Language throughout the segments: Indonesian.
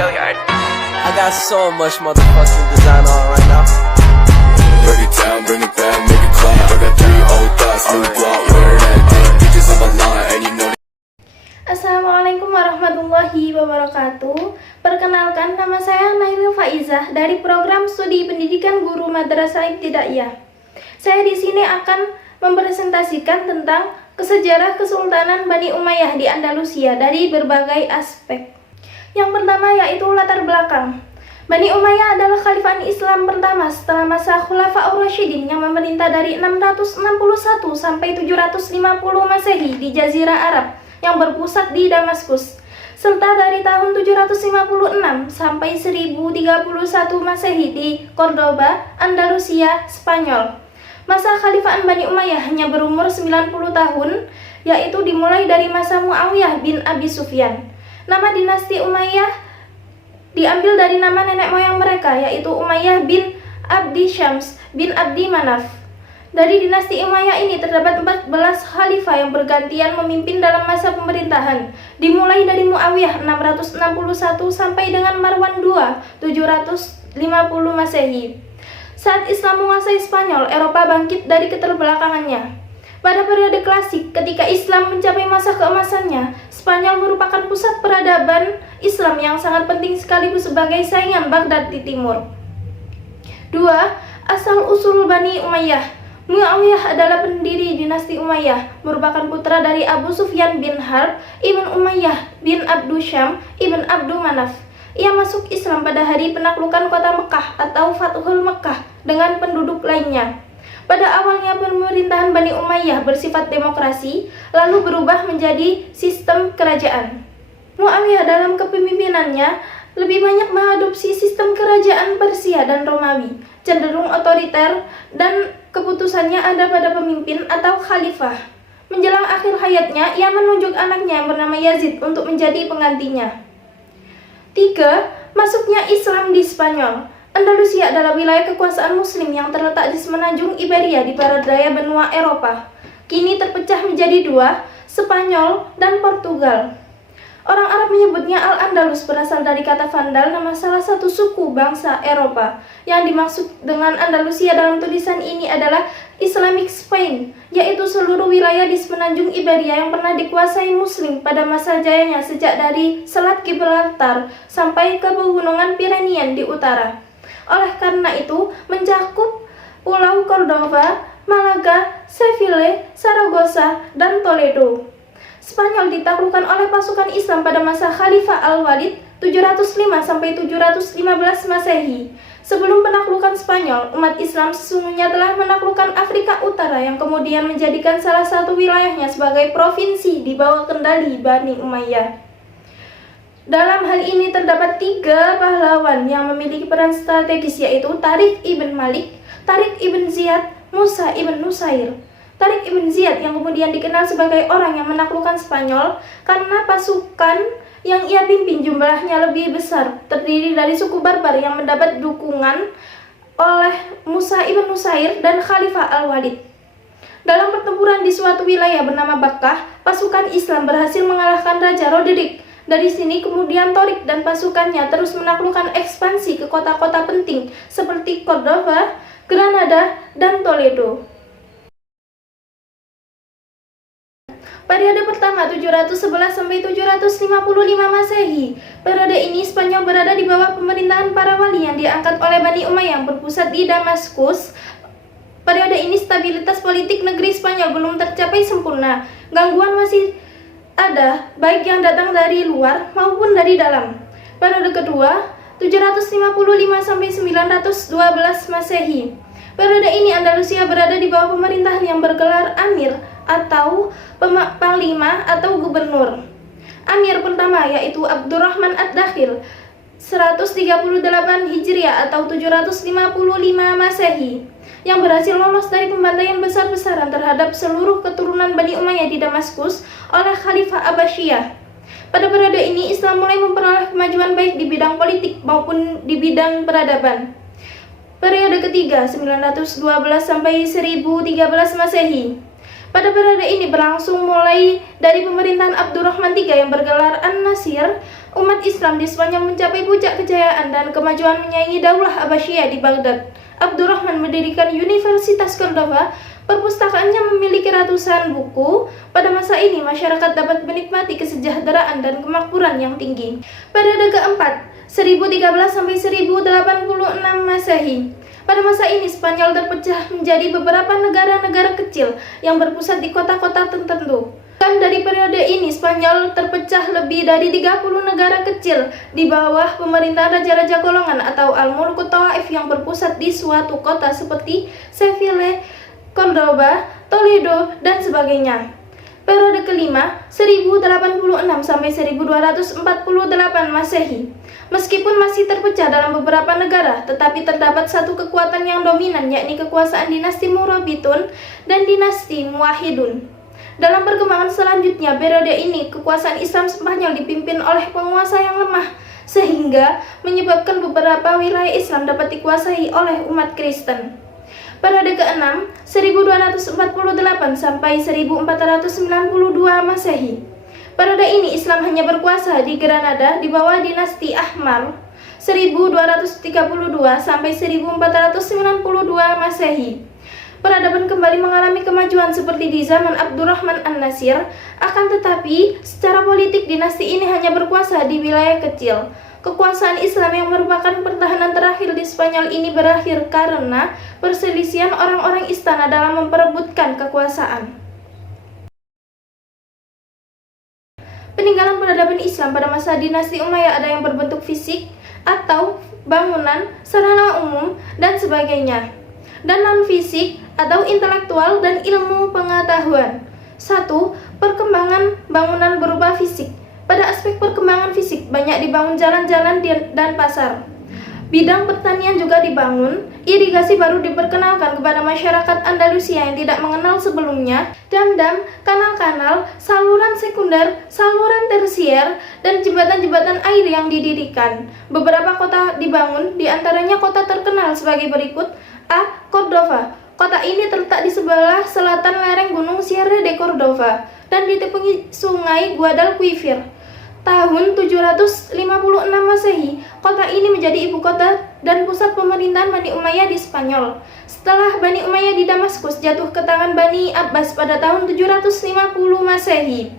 I got so much motherfucking design on right now. Break it down, bring it back, make it clap. I got 3 old thoughts, new block, wear that thing. Bitches on my line, and you know. Assalamualaikum warahmatullahi wabarakatuh. Perkenalkan, nama saya Nailil Faizah dari program studi pendidikan guru madrasah ibtidaiyah. Saya di sini akan mempresentasikan tentang sejarah Kesultanan Bani Umayyah di Andalusia dari berbagai aspek. Yang pertama yaitu latar belakang. Bani Umayyah adalah khalifah Islam pertama setelah masa Khulafaur Rasyidin yang memerintah dari 661 sampai 750 Masehi di Jazirah Arab yang berpusat di Damaskus, serta dari tahun 756 sampai 1031 Masehi di Cordoba, Andalusia, Spanyol. Masa Khalifahan Bani Umayyah hanya berumur 90 tahun, yaitu dimulai dari masa Muawiyah bin Abi Sufyan. Nama dinasti Umayyah diambil dari nama nenek moyang mereka, yaitu Umayyah bin Abdi Syams bin Abdi Manaf. Dari dinasti Umayyah ini terdapat 14 khalifah yang bergantian memimpin dalam masa pemerintahan, dimulai dari Muawiyah 661 sampai dengan Marwan II 750 Masehi. Saat Islam menguasai Spanyol, Eropa bangkit dari keterbelakangannya. Pada periode klasik, ketika Islam mencapai masa keemasannya, Spanyol merupakan pusat peradaban Islam yang sangat penting sekaligus sebagai saingan Baghdad di timur. 2. Asal-usul Bani Umayyah. Muawiyah adalah pendiri dinasti Umayyah, merupakan putra dari Abu Sufyan bin Harb, Ibn Umayyah bin Abdu Syam, Ibn Abdu Manaf. Ia masuk Islam pada hari penaklukan kota Mekah atau Fathul Mekah dengan penduduk lainnya. Pada awalnya pemerintahan Bani Umayyah bersifat demokrasi, lalu berubah menjadi sistem kerajaan. Muawiyah dalam kepemimpinannya lebih banyak mengadopsi sistem kerajaan Persia dan Romawi, cenderung otoriter dan keputusannya ada pada pemimpin atau khalifah. Menjelang akhir hayatnya, ia menunjuk anaknya yang bernama Yazid untuk menjadi penggantinya. 3. Masuknya Islam di Spanyol. Andalusia adalah wilayah kekuasaan Muslim yang terletak di semenanjung Iberia di barat daya benua Eropa. Kini terpecah menjadi 2, Spanyol dan Portugal. Orang Arab menyebutnya Al-Andalus berasal dari kata Vandal, nama salah satu suku bangsa Eropa. Yang dimaksud dengan Andalusia dalam tulisan ini adalah Islamic Spain, yaitu seluruh wilayah di semenanjung Iberia yang pernah dikuasai Muslim pada masa jayanya sejak dari Selat Gibraltar sampai ke pegunungan Pyrenean di utara. Oleh karena itu, mencakup Pulau Cordova, Malaga, Seville, Saragossa, dan Toledo. Spanyol ditaklukkan oleh pasukan Islam pada masa Khalifah Al-Walid 705 sampai 715 Masehi. Sebelum penaklukan Spanyol, umat Islam sesungguhnya telah menaklukkan Afrika Utara yang kemudian menjadikan salah satu wilayahnya sebagai provinsi di bawah kendali Bani Umayyah. Dalam hal ini terdapat 3 pahlawan yang memiliki peran strategis, yaitu Tariq ibn Malik, Tariq ibn Ziyad, Musa ibn Nusair. Tariq ibn Ziyad yang kemudian dikenal sebagai orang yang menaklukkan Spanyol karena pasukan yang ia pimpin jumlahnya lebih besar, terdiri dari suku Barbar yang mendapat dukungan oleh Musa ibn Nusair dan Khalifah Al-Walid. Dalam pertempuran di suatu wilayah bernama Bakkah, pasukan Islam berhasil mengalahkan Raja Roderick. Dari sini kemudian Tariq dan pasukannya terus menaklukkan ekspansi ke kota-kota penting seperti Cordova, Granada, dan Toledo. Periode pertama 711 sampai 755 Masehi. Periode ini Spanyol berada di bawah pemerintahan para wali yang diangkat oleh Bani Umayyah yang berpusat di Damaskus. Periode ini stabilitas politik negeri Spanyol belum tercapai sempurna. Gangguan masih ada, baik yang datang dari luar maupun dari dalam. Periode kedua 755 sampai 912 Masehi. Periode ini Andalusia berada di bawah pemerintahan yang bergelar Amir atau Panglima atau Gubernur. Amir pertama yaitu Abdurrahman Ad-Dakhil 138 Hijriah atau 755 Masehi, yang berhasil lolos dari pembantaian besar-besaran terhadap seluruh keturunan Bani Umayyah di Damaskus oleh Khalifah Abbasiyah. Pada periode ini Islam mulai memperoleh kemajuan baik di bidang politik maupun di bidang peradaban. Periode ketiga 912 sampai 1013 Masehi. Pada periode ini berlangsung mulai dari pemerintahan Abdurrahman III yang bergelar An-Nasir, umat Islam di Spanyol mencapai puncak kejayaan dan kemajuan menyaingi Daulah Abbasiyah di Baghdad. Abdurrahman mendirikan Universitas Cordova. Perpustakaannya memiliki ratusan buku. Pada masa ini, masyarakat dapat menikmati kesejahteraan dan kemakmuran yang tinggi. Periode keempat, 1013 sampai 1086 Masehi. Pada masa ini, Spanyol terpecah menjadi beberapa negara-negara kecil yang berpusat di kota-kota tertentu. Dan dari periode ini, Spanyol terpecah lebih dari 30 negara kecil di bawah pemerintahan raja-raja golongan atau Al-Mulku Tawaif yang berpusat di suatu kota seperti Seville, Cordoba, Toledo, dan sebagainya. Periode kelima, 1086 sampai 1248 Masehi. Meskipun masih terpecah dalam beberapa negara, tetapi terdapat satu kekuatan yang dominan, yakni kekuasaan dinasti Murabitun dan dinasti Muwahhidun. Dalam perkembangan selanjutnya, periode ini kekuasaan Islam Spanyol dipimpin oleh penguasa yang lemah, sehingga menyebabkan beberapa wilayah Islam dapat dikuasai oleh umat Kristen. Periode ke-6, 1248 sampai 1492 Masehi. Periode ini Islam hanya berkuasa di Granada di bawah dinasti Ahmar, 1232 sampai 1492 Masehi. Peradaban kembali mengalami kemajuan seperti di zaman Abdurrahman An-Nasir, akan tetapi secara politik dinasti ini hanya berkuasa di wilayah kecil. Kekuasaan Islam yang merupakan pertahanan terakhir di Spanyol ini berakhir karena perselisihan orang-orang istana dalam memperebutkan kekuasaan. Peninggalan peradaban Islam pada masa dinasti Umayyah ada yang berbentuk fisik atau bangunan, sarana umum, dan sebagainya, dan non-fisik atau intelektual dan ilmu pengetahuan. 1. Perkembangan bangunan berupa fisik. Pada aspek perkembangan fisik, banyak dibangun jalan-jalan dan pasar. Bidang pertanian juga dibangun. Irigasi baru diperkenalkan kepada masyarakat Andalusia yang tidak mengenal sebelumnya. Dam-dam, kanal-kanal, saluran sekunder, saluran tersier, dan jembatan-jembatan air yang didirikan. Beberapa kota dibangun, diantaranya kota terkenal sebagai berikut. A. Cordova. Kota ini terletak di sebelah selatan lereng gunung Sierra de Cordova dan ditepungi sungai Guadalquivir. Tahun 756 Masehi, kota ini menjadi ibu kota dan pusat pemerintahan Bani Umayyah di Spanyol. Setelah Bani Umayyah di Damaskus jatuh ke tangan Bani Abbas pada tahun 750 Masehi.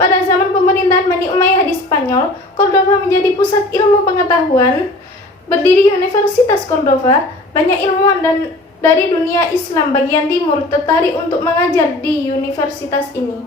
Pada zaman pemerintahan Bani Umayyah di Spanyol, Cordova menjadi pusat ilmu pengetahuan. Berdiri Universitas Cordova, banyak ilmuwan dan dari dunia Islam bagian timur tertarik untuk mengajar di universitas ini.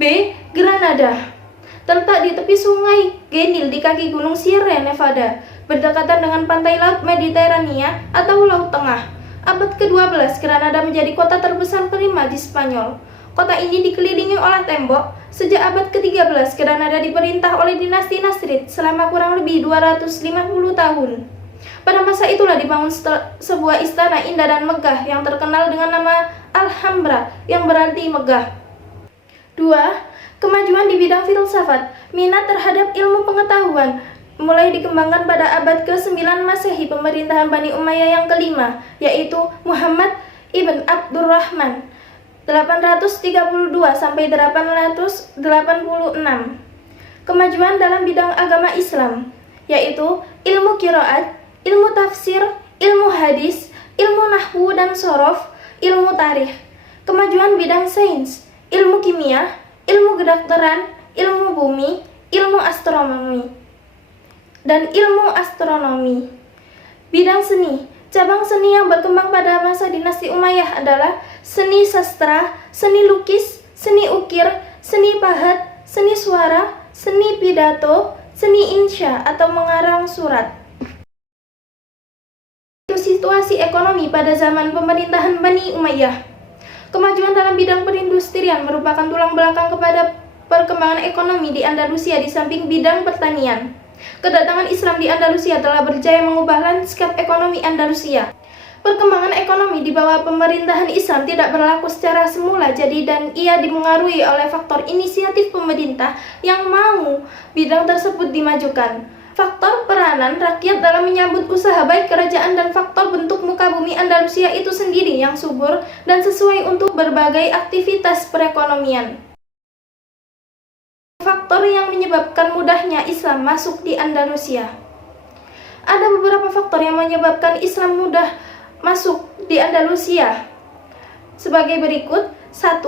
B. Granada. Terletak di tepi sungai Genil di kaki gunung Sierra Nevada, berdekatan dengan pantai laut Mediterania atau Laut Tengah. Abad ke-12, Granada menjadi kota terbesar kelima di Spanyol. Kota ini dikelilingi oleh tembok. Sejak abad ke-13, Granada diperintah oleh dinasti Nasrid selama kurang lebih 250 tahun. Pada masa itulah dibangun sebuah istana indah dan megah yang terkenal dengan nama Alhambra, yang berarti megah. 2. Kemajuan di bidang filsafat. Minat terhadap ilmu pengetahuan mulai dikembangkan pada abad ke-9 Masehi pemerintahan Bani Umayyah yang kelima, yaitu Muhammad ibn Abdurrahman 832 sampai 886. Kemajuan dalam bidang agama Islam, yaitu ilmu qiraat, ilmu tafsir, ilmu hadis, ilmu nahwu dan sorof, ilmu tarikh. Kemajuan bidang sains, ilmu kimia, ilmu kedokteran, ilmu bumi, ilmu astronomi, dan ilmu astronomi. Bidang seni. Cabang seni yang berkembang pada masa dinasti Umayyah adalah seni sastra, seni lukis, seni ukir, seni pahat, seni suara, seni pidato, seni insya atau mengarang surat. Situasi ekonomi pada zaman pemerintahan Bani Umayyah. Kemajuan dalam bidang perindustrian merupakan tulang belakang kepada perkembangan ekonomi di Andalusia di samping bidang pertanian. Kedatangan Islam di Andalusia telah berjaya mengubah lanskap ekonomi Andalusia. Perkembangan ekonomi di bawah pemerintahan Islam tidak berlaku secara semula dan ia dipengaruhi oleh faktor inisiatif pemerintah yang mau bidang tersebut dimajukan. Faktor peranan rakyat dalam menyambut usaha baik kerajaan dan faktor bentuk muka bumi Andalusia itu sendiri yang subur dan sesuai untuk berbagai aktivitas perekonomian. Faktor yang menyebabkan mudahnya Islam masuk di Andalusia. Ada beberapa faktor yang menyebabkan Islam mudah masuk di Andalusia. Sebagai berikut: 1.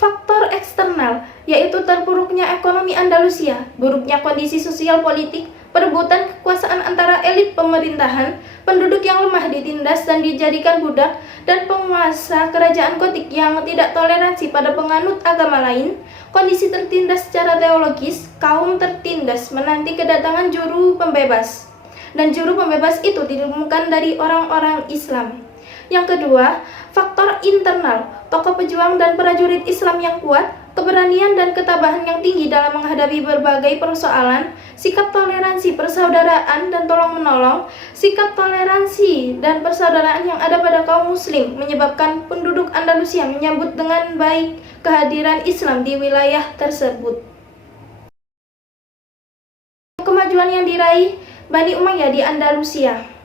Faktor eksternal, yaitu terpuruknya ekonomi Andalusia, buruknya kondisi sosial politik, perebutan kekuasaan antara elit pemerintahan, penduduk yang lemah ditindas dan dijadikan budak, dan penguasa kerajaan gotik yang tidak toleransi pada penganut agama lain. Kondisi tertindas secara teologis, kaum tertindas menanti kedatangan juru pembebas, dan juru pembebas itu ditemukan dari orang-orang Islam. Yang kedua, faktor internal, tokoh pejuang dan prajurit Islam yang kuat, keberanian dan ketabahan yang tinggi dalam menghadapi berbagai persoalan, sikap toleransi, persaudaraan, dan tolong-menolong. Sikap toleransi dan persaudaraan yang ada pada kaum muslim menyebabkan penduduk Andalusia menyambut dengan baik kehadiran Islam di wilayah tersebut. Kemajuan yang diraih Bani Umayyah di Andalusia.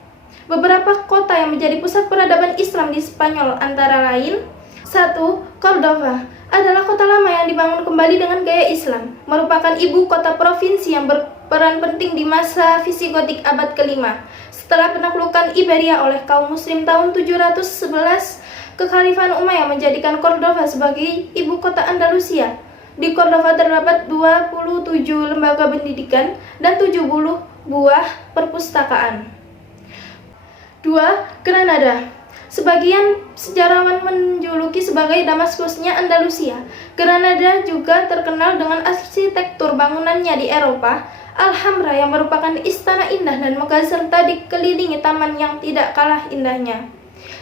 Beberapa kota yang menjadi pusat peradaban Islam di Spanyol antara lain: 1. Cordova adalah kota lama yang dibangun kembali dengan gaya Islam, merupakan ibu kota provinsi yang berperan penting di masa Visigotik abad ke-5. Setelah penaklukan Iberia oleh kaum muslim tahun 711, Kekhalifahan Umayyah menjadikan Cordova sebagai ibu kota Andalusia. Di Cordova terdapat 27 lembaga pendidikan dan 70 buah perpustakaan. 2. Granada. Sebagian sejarawan menjuluki sebagai Damaskusnya Andalusia. Granada juga terkenal dengan arsitektur bangunannya di Eropa. Alhambra yang merupakan istana indah dan megah serta dikelilingi taman yang tidak kalah indahnya.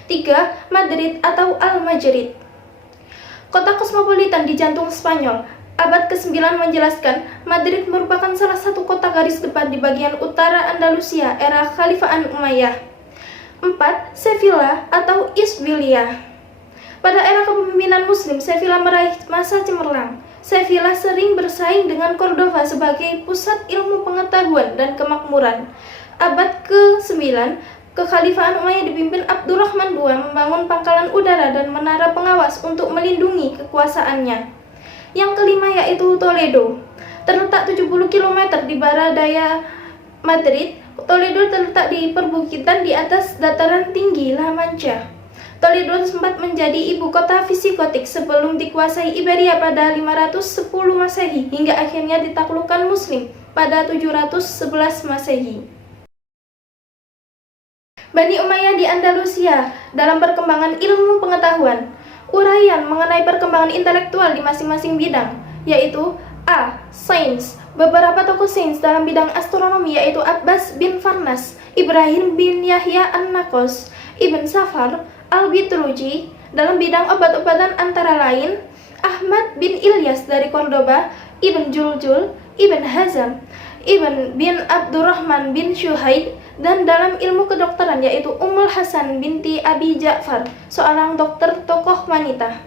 3. Madrid atau Al-Majrid. Kota kosmopolitan di jantung Spanyol. Abad ke-9 menjelaskan, Madrid merupakan salah satu kota garis depan di bagian utara Andalusia era Kekhalifahan Umayyah. 4. Sevilla atau Isbilia. Pada era kepemimpinan Muslim, Sevilla meraih masa cemerlang. Sevilla sering bersaing dengan Cordova sebagai pusat ilmu pengetahuan dan kemakmuran. Abad ke-9, Kekhalifahan Umayyah dipimpin Abdurrahman II membangun pangkalan udara dan menara pengawas untuk melindungi kekuasaannya. Yang kelima yaitu Toledo. Terletak 70 km di barat daya Madrid, Toledo terletak di perbukitan di atas dataran tinggi La Mancha. Toledo sempat menjadi ibu kota Visigotik sebelum dikuasai Iberia pada 510 Masehi hingga akhirnya ditaklukkan Muslim pada 711 Masehi. Bani Umayyah di Andalusia dalam perkembangan ilmu pengetahuan. Uraian mengenai perkembangan intelektual di masing-masing bidang, yaitu A. Sains. Beberapa tokoh sains dalam bidang astronomi yaitu Abbas bin Farnas, Ibrahim bin Yahya an-Nakos, Ibn Safar, Al-Bitruji. Dalam bidang obat-obatan antara lain Ahmad bin Ilyas dari Cordoba, Ibn Juljul, Ibn Hazm, Ibn bin Abdurrahman bin Syuhaid. Dan dalam ilmu kedokteran yaitu Ummul Hasan binti Abi Ja'far, seorang dokter tokoh wanita.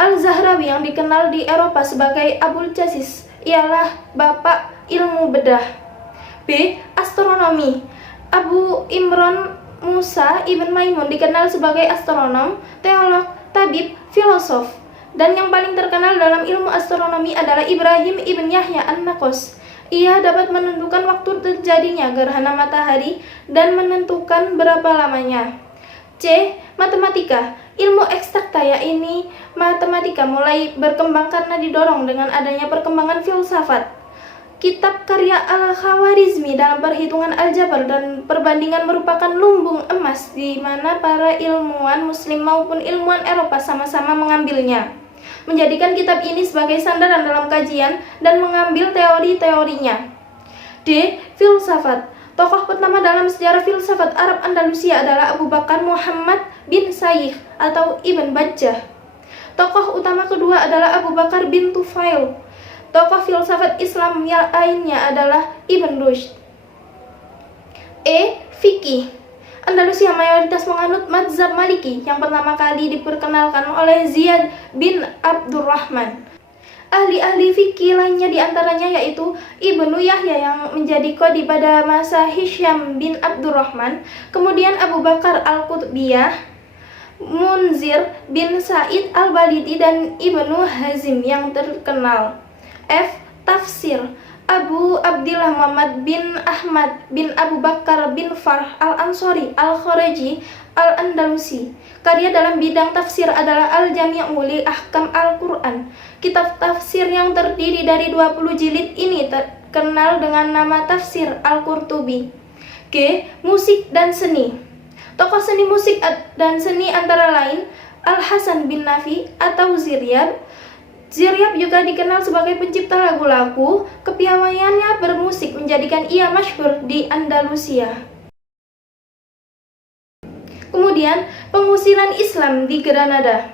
Al-Zahrawi yang dikenal di Eropa sebagai Abul Jasis ialah bapak ilmu bedah. B. Astronomi. Abu Imran Musa Ibn Maimun dikenal sebagai astronom, teolog, tabib, filosof. Dan yang paling terkenal dalam ilmu astronomi adalah Ibrahim Ibn Yahya an-Nakos. Ia dapat menentukan waktu terjadinya gerhana matahari dan menentukan berapa lamanya. C. Matematika. Ilmu eksakta yakni matematika mulai berkembang karena didorong dengan adanya perkembangan filsafat. Kitab karya Al-Khawarizmi dalam perhitungan aljabar dan perbandingan merupakan lumbung emas di mana para ilmuwan Muslim maupun ilmuwan Eropa sama-sama mengambilnya, menjadikan kitab ini sebagai sandaran dalam kajian dan mengambil teori-teorinya. D. Filsafat. Tokoh pertama dalam sejarah filsafat Arab Andalusia adalah Abu Bakar Muhammad bin Sayyih atau Ibn Bajjah. Tokoh utama kedua adalah Abu Bakar bin Tufail. Tokoh filsafat Islam yang lainnya adalah Ibn Rushd. E. Fikih. Andalusia mayoritas menganut mazhab Maliki yang pertama kali diperkenalkan oleh Ziyad bin Abdurrahman. Ahli-ahli fikih lainnya diantaranya yaitu Ibnu Yahya yang menjadi qadhi pada masa Hisyam bin Abdurrahman, kemudian Abu Bakar Al-Qutbiyah, Munzir bin Sa'id Al-Balidi, dan Ibnu Hazim yang terkenal. Tafsir Abu Abdillah Muhammad bin Ahmad bin Abu Bakar bin Farh Al-Ansori Al-Kharaji Al-Andalusi. Karya dalam bidang tafsir adalah Al-Jami'u li Ahkam Al-Quran. Kitab tafsir yang terdiri dari 20 jilid ini terkenal dengan nama Tafsir Al-Qurtubi. Musik dan seni. Tokoh seni musik dan seni antara lain Al-Hasan bin Nafi atau Ziryab. Ziryab juga dikenal sebagai pencipta lagu-lagu. Kepiawaiannya bermusik menjadikan ia masyhur di Andalusia. Kemudian, pengusiran Islam di Granada.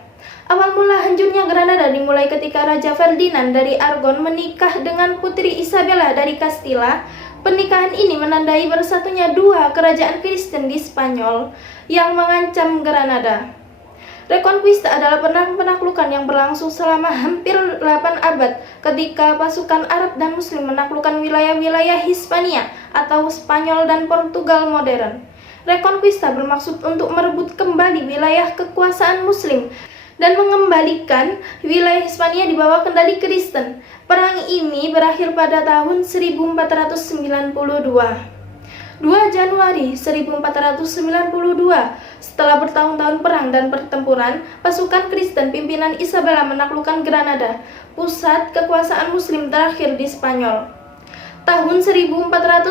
Awal mula hancurnya Granada dimulai ketika Raja Ferdinand dari Aragon menikah dengan Putri Isabella dari Castilla. Pernikahan ini menandai bersatunya dua kerajaan Kristen di Spanyol yang mengancam Granada. Reconquista adalah perang penaklukan yang berlangsung selama hampir 8 abad ketika pasukan Arab dan Muslim menaklukkan wilayah-wilayah Hispania atau Spanyol dan Portugal modern. Reconquista bermaksud untuk merebut kembali wilayah kekuasaan Muslim dan mengembalikan wilayah Hispania di bawah kendali Kristen. Perang ini berakhir pada tahun 1492. 2 Januari 1492, setelah bertahun-tahun perang dan pertempuran, pasukan Kristen pimpinan Isabella menaklukkan Granada, pusat kekuasaan Muslim terakhir di Spanyol. Tahun 1499,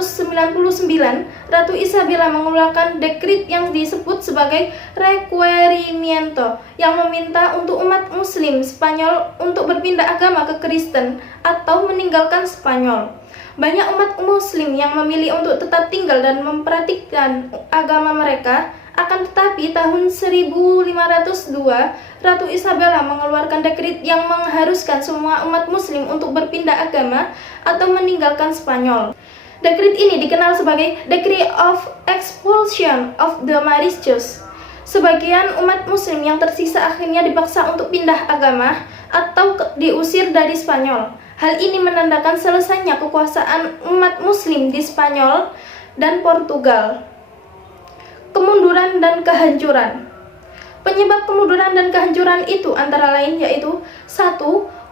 Ratu Isabella mengeluarkan dekrit yang disebut sebagai Requerimiento yang meminta untuk umat Muslim Spanyol untuk berpindah agama ke Kristen atau meninggalkan Spanyol. Banyak umat Muslim yang memilih untuk tetap tinggal dan mempraktikkan agama mereka. Akan tetapi tahun 1502, Ratu Isabella mengeluarkan dekrit yang mengharuskan semua umat Muslim untuk berpindah agama atau meninggalkan Spanyol. Dekrit ini dikenal sebagai Decree of Expulsion of the Mariscos. Sebagian umat Muslim yang tersisa akhirnya dipaksa untuk pindah agama atau diusir dari Spanyol. Hal ini menandakan selesainya kekuasaan umat Muslim di Spanyol dan Portugal. Kemunduran dan kehancuran. Penyebab kemunduran dan kehancuran itu antara lain yaitu 1.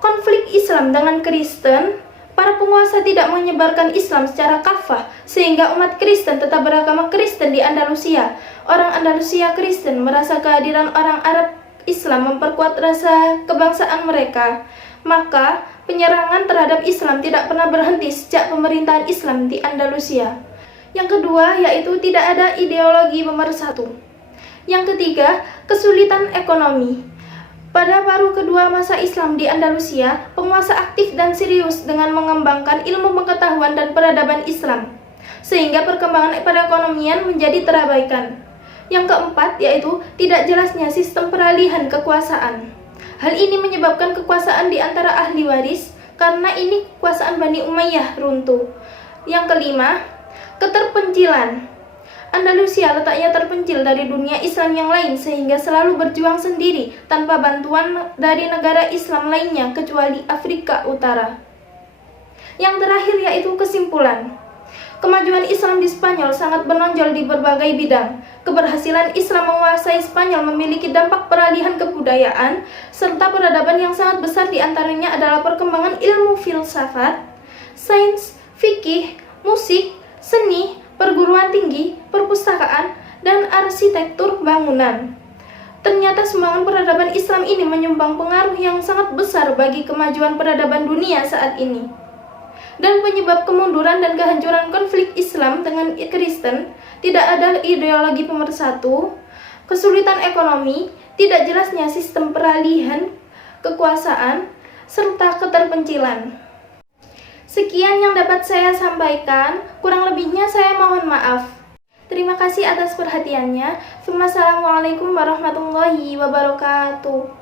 Konflik Islam dengan Kristen. Para penguasa tidak menyebarkan Islam secara kafah sehingga umat Kristen tetap beragama Kristen di Andalusia. Orang Andalusia Kristen merasa kehadiran orang Arab Islam memperkuat rasa kebangsaan mereka. Maka penyerangan terhadap Islam tidak pernah berhenti sejak pemerintahan Islam di Andalusia. Yang kedua yaitu tidak ada ideologi pemersatu. Yang ketiga, kesulitan ekonomi. Pada paruh kedua masa Islam di Andalusia, penguasa aktif dan serius dengan mengembangkan ilmu pengetahuan dan peradaban Islam, sehingga perkembangan perekonomian menjadi terabaikan. Yang keempat yaitu tidak jelasnya sistem peralihan kekuasaan. Hal ini menyebabkan kekuasaan di antara ahli waris, karena ini kekuasaan Bani Umayyah runtuh. Yang kelima, keterpencilan. Andalusia letaknya terpencil dari dunia Islam yang lain sehingga selalu berjuang sendiri tanpa bantuan dari negara Islam lainnya kecuali Afrika Utara. Yang terakhir yaitu kesimpulan. Kemajuan Islam di Spanyol sangat menonjol di berbagai bidang. Keberhasilan Islam menguasai Spanyol memiliki dampak peralihan kebudayaan serta peradaban yang sangat besar, di antaranya adalah perkembangan ilmu filsafat, sains, fikih, musik, seni, perguruan tinggi, perpustakaan, dan arsitektur bangunan. Ternyata sumbangan peradaban Islam ini menyumbang pengaruh yang sangat besar bagi kemajuan peradaban dunia saat ini. Dan penyebab kemunduran dan kehancuran konflik Islam dengan Kristen, tidak ada ideologi pemersatu, kesulitan ekonomi, tidak jelasnya sistem peralihan kekuasaan, serta keterpencilan. Sekian yang dapat saya sampaikan, kurang lebihnya saya mohon maaf. Terima kasih atas perhatiannya. Wassalamualaikum warahmatullahi wabarakatuh.